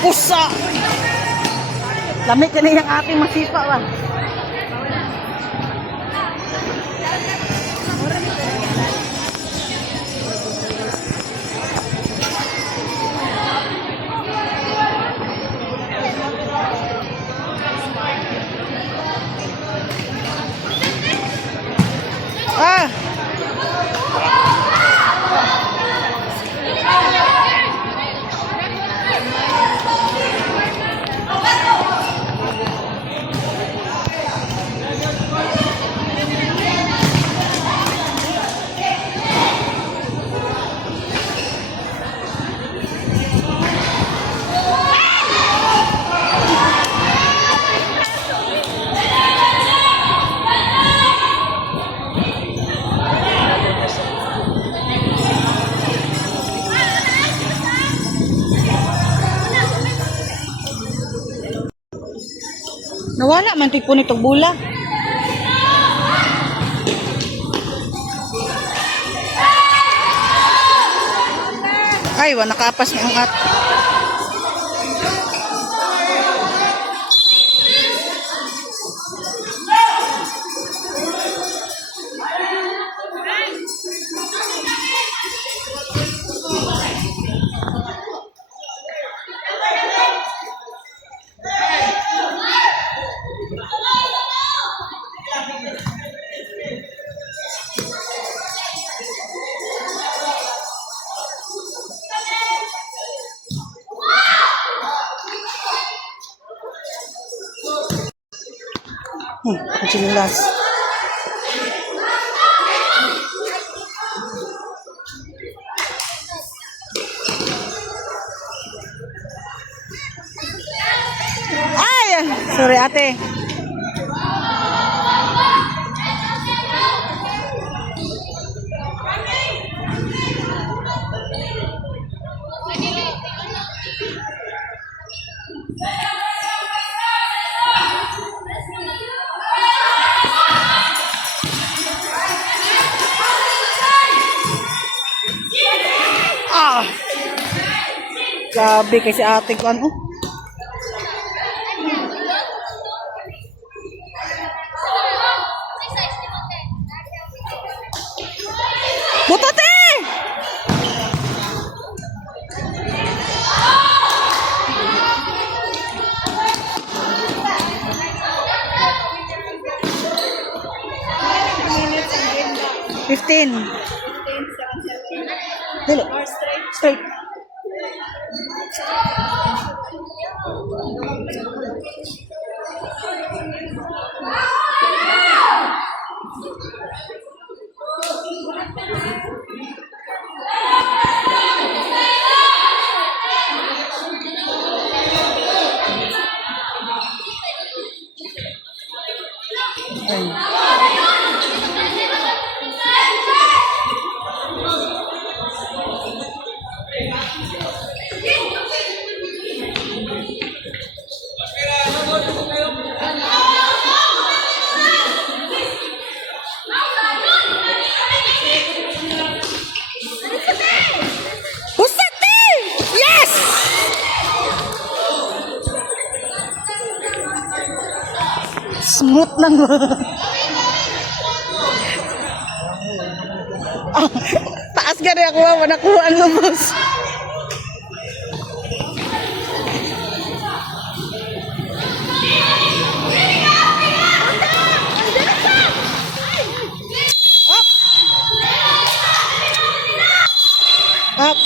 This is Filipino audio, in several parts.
Pusa! Lamig ka na yung aking masipa ba? Ah! Nawala man tipo nitong bula. Ay, wala nakapas ni ang at. Jelas. Ay, sorry ate. Grabe kasi ate ko ano. Butote! $15. Dili. Straight. Smooth lang. Taas ka rin ako ba? Nakuha ang lubos. Up. Up.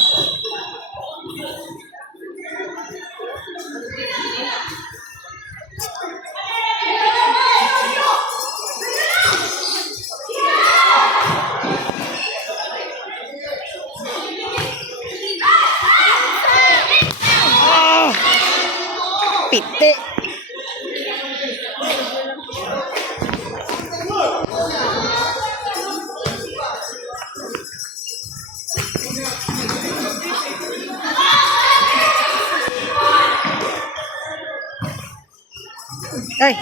Piti. Ay.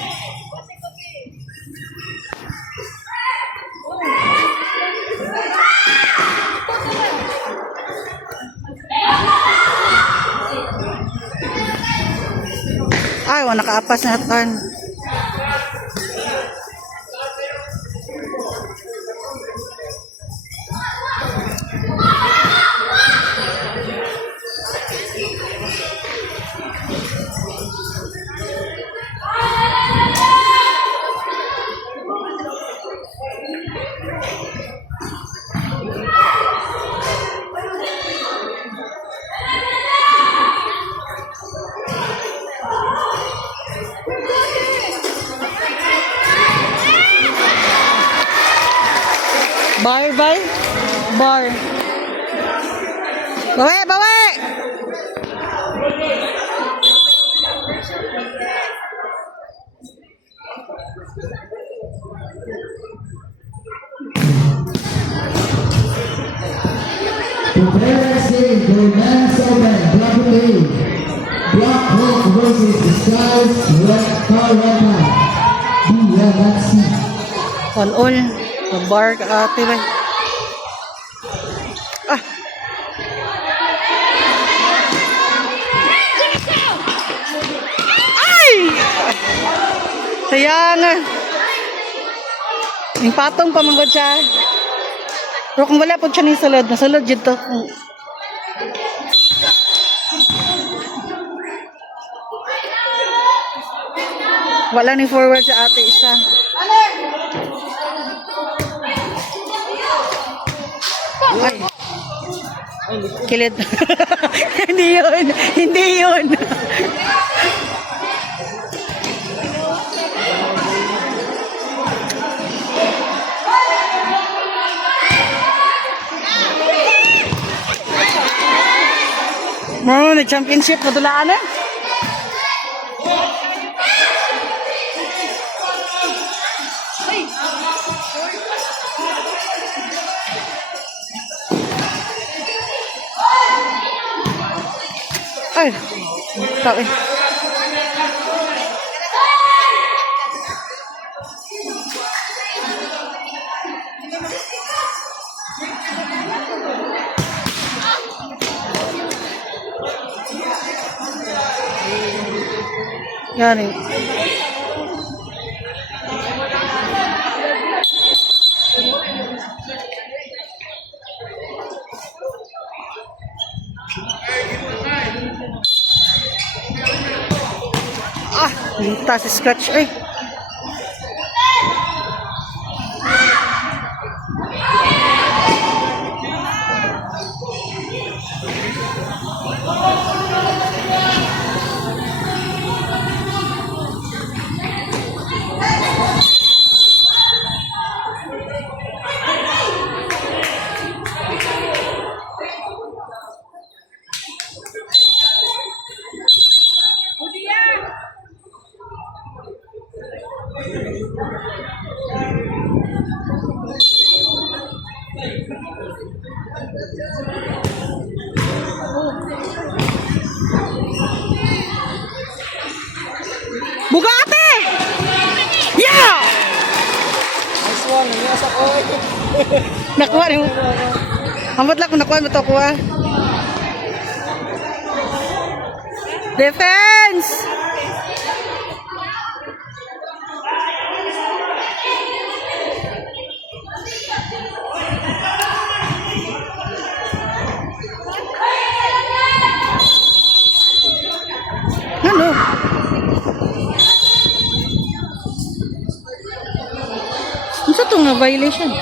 Ay, wala nakaapas na turn. Bar, bay? Bar. Bawi, bawi! Comparison for men's open double A. Black Hawk versus the Skies Red Colorado. BMXC. On all. Bar ka ate bay. Ah. Ay! Sayang. Yung patong pamanggod siya. Pero kung wala po siya ng salad, nasalad dito. Wala ni forward sa ate isa. Ay. Kilid. Hindi yun. Hindi yun. No, nag-championship. Nadulaan na. Ay, sabi. Yan eh. Ah, minta si Scratch eh. Bugatti! Yeah! Nice one, nasa ko. Nakuha niyo. Ambot lang kung nakuha mo ito kuha. Defense! Ano? Ano sa ito nga violation?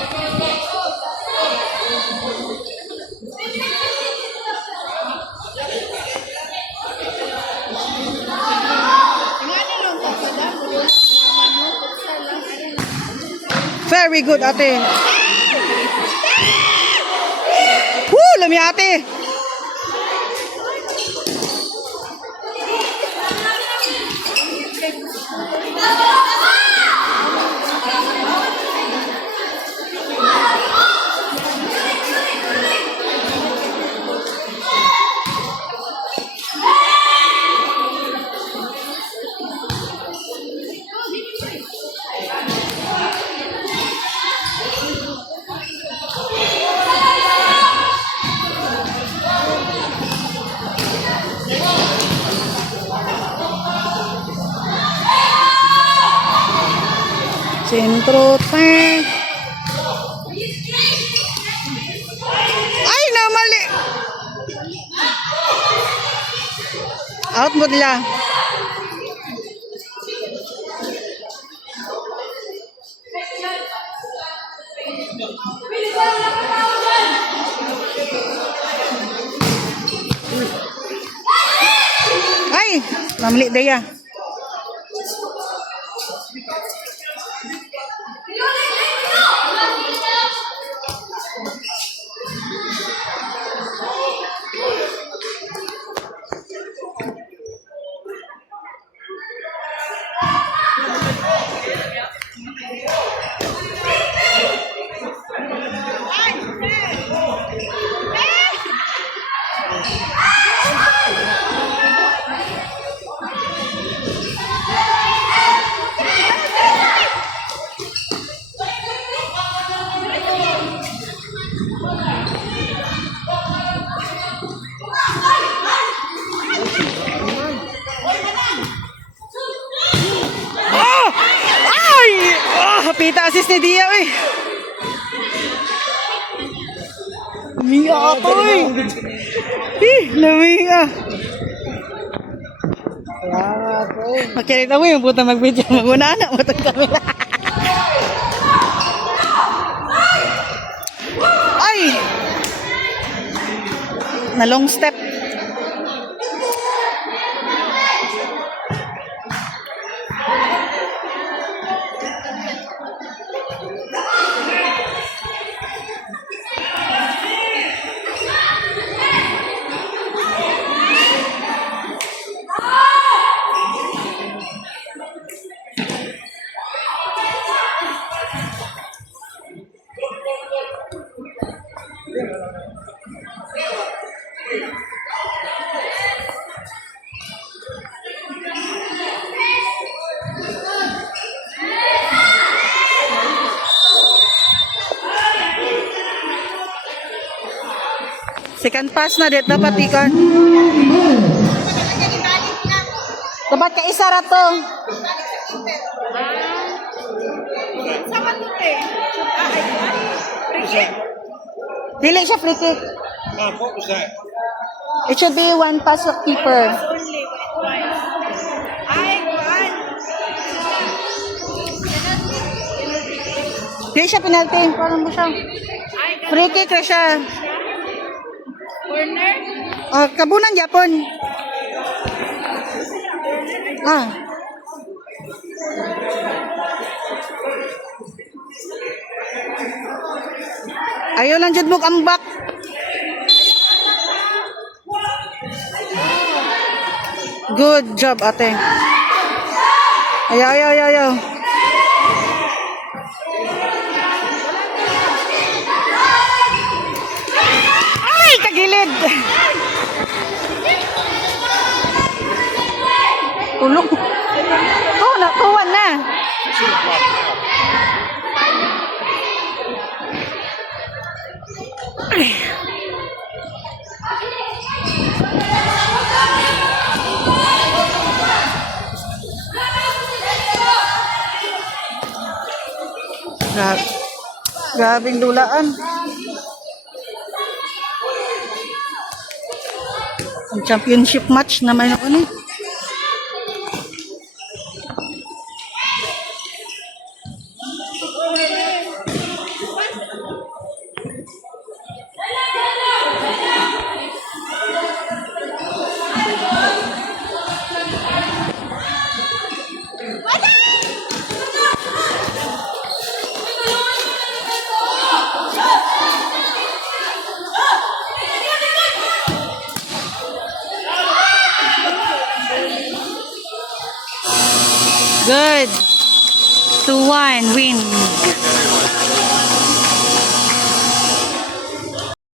Very good, ate. Woo! Lami, ate. Sentro, te. Ay, namali. Out mo nila. Ay, namali daya. Ay! Pita assist ni Dia, uy. Lumiya ako, uy. Lumiya. Magkirita mo yung puta mag-video. Maguna na mo itong camera. Ay! Na long step. Second pass na dit dapat ikan. Dapat ka isa ra to. Dili siya free kick. What was that? It should be one pass of keeper. Dili siya penalty. Parang mo siya. Free kick ra siya. Corner? Kabunan Japon. Ayaw lang jud mo ambak. Good job, ate. Ayaw. Ay, kagilid. Tulong. Tuwan na. Grabing dulaan. Ang championship match naman ako ni. Good. 2-1, win.